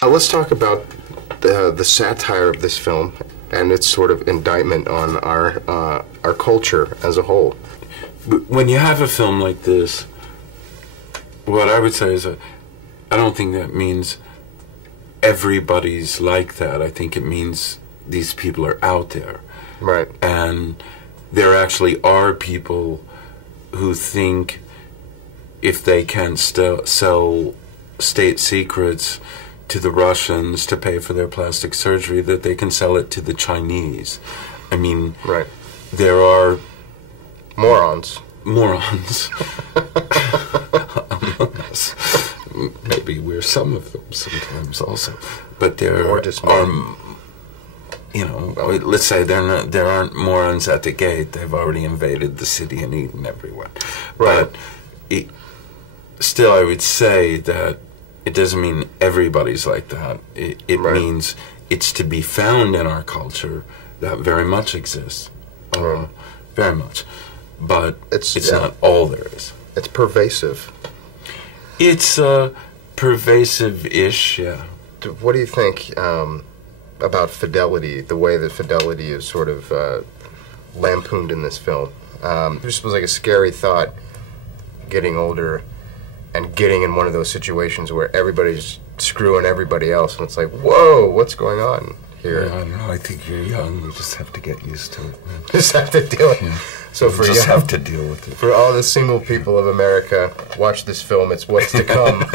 Let's talk about the satire of this film and its sort of indictment on our culture as a whole. When you have a film like this, what I would say is I don't think that means everybody's like that. I think it means these people are out there. Right. And there actually are people who think if they can sell state secrets to the Russians to pay for their plastic surgery, that they can sell it to the Chinese. I mean, right. There are morons among us. Maybe we're some of them sometimes also, but there are, you know, let's say there aren't morons at the gate. They've already invaded the city and eaten everyone. Right. But still, I would say that it doesn't mean everybody's like that. It right. means it's to be found in our culture. That very much exists, very much. But it's not all there is. It's pervasive. It's pervasive-ish, yeah. What do you think about fidelity, the way that fidelity is sort of lampooned in this film? It just was like a scary thought, getting older and getting in one of those situations where everybody's screwing everybody else, and it's like, whoa, what's going on here? Yeah, I don't know. I think you're young. You just have to get used to it. Man. Just have to deal with it. Yeah. So for just have to deal with it. For all the single people of America, watch this film. It's what's to come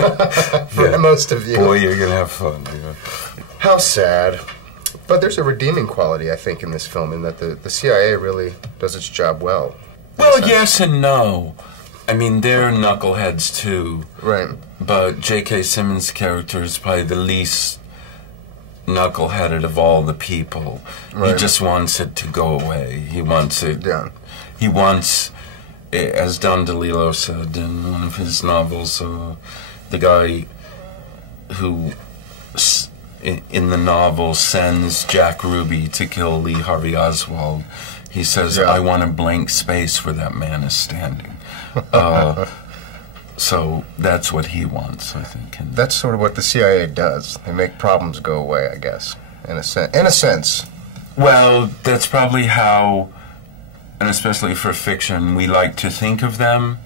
for most of you. Boy, you're gonna have fun. Yeah. How sad. But there's a redeeming quality, I think, in this film, in that the CIA really does its job well. Well, yes and no. I mean, they're knuckleheads too. Right. But J.K. Simmons' character is probably the least knuckleheaded of all the people. Right. He just wants it to go away. He wants it. Yeah. He wants, as Don DeLillo said in one of his novels, the guy who in the novel sends Jack Ruby to kill Lee Harvey Oswald. He says, I want a blank space where that man is standing. So that's what he wants, I think. And that's sort of what the CIA does. They make problems go away, I guess, in a sense. Well, that's probably how, and especially for fiction, we like to think of them,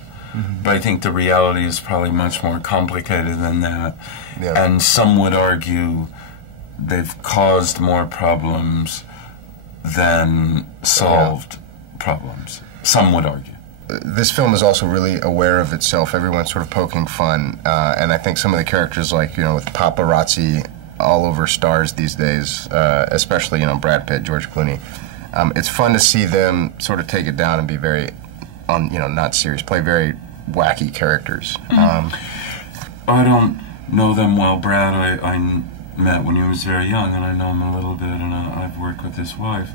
but I think the reality is probably much more complicated than that. Yeah. And some would argue they've caused more problems than solved problems. Some would argue. This film is also really aware of itself. Everyone's sort of poking fun, and I think some of the characters, like, you know, with paparazzi all over stars these days, especially, you know, Brad Pitt, George Clooney, it's fun to see them sort of take it down and be very, you know, not serious, play very wacky characters. I don't know them well. Brad, I met when he was very young, and I know him a little bit, and I've worked with his wife.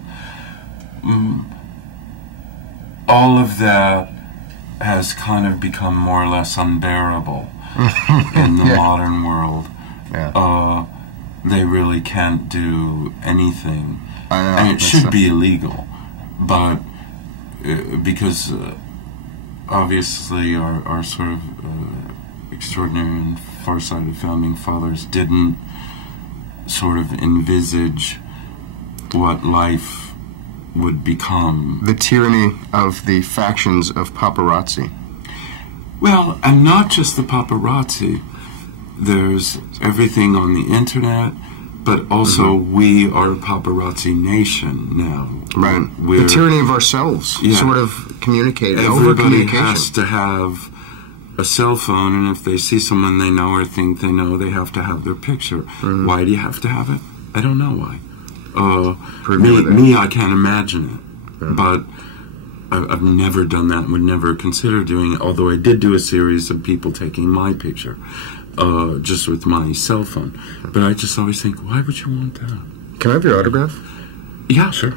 All of that has kind of become more or less unbearable in the modern world. Yeah. They really can't do anything. I know. And it should be illegal, but because obviously our sort of extraordinary and far-sighted founding fathers didn't sort of envisage what life would become. The tyranny of the factions of paparazzi. Well, and not just the paparazzi. There's everything on the internet, but also we are a paparazzi nation now. Right. The tyranny of ourselves. Yeah. Sort of communicate. Everybody has to have a cell phone, and if they see someone they know or think they know, they have to have their picture. Why do you have to have it? I don't know why. Me, I can't imagine it, but I've never done that and would never consider doing it, although I did do a series of people taking my picture, just with my cell phone. But I just always think, why would you want that? Can I have your autograph? Yeah, sure.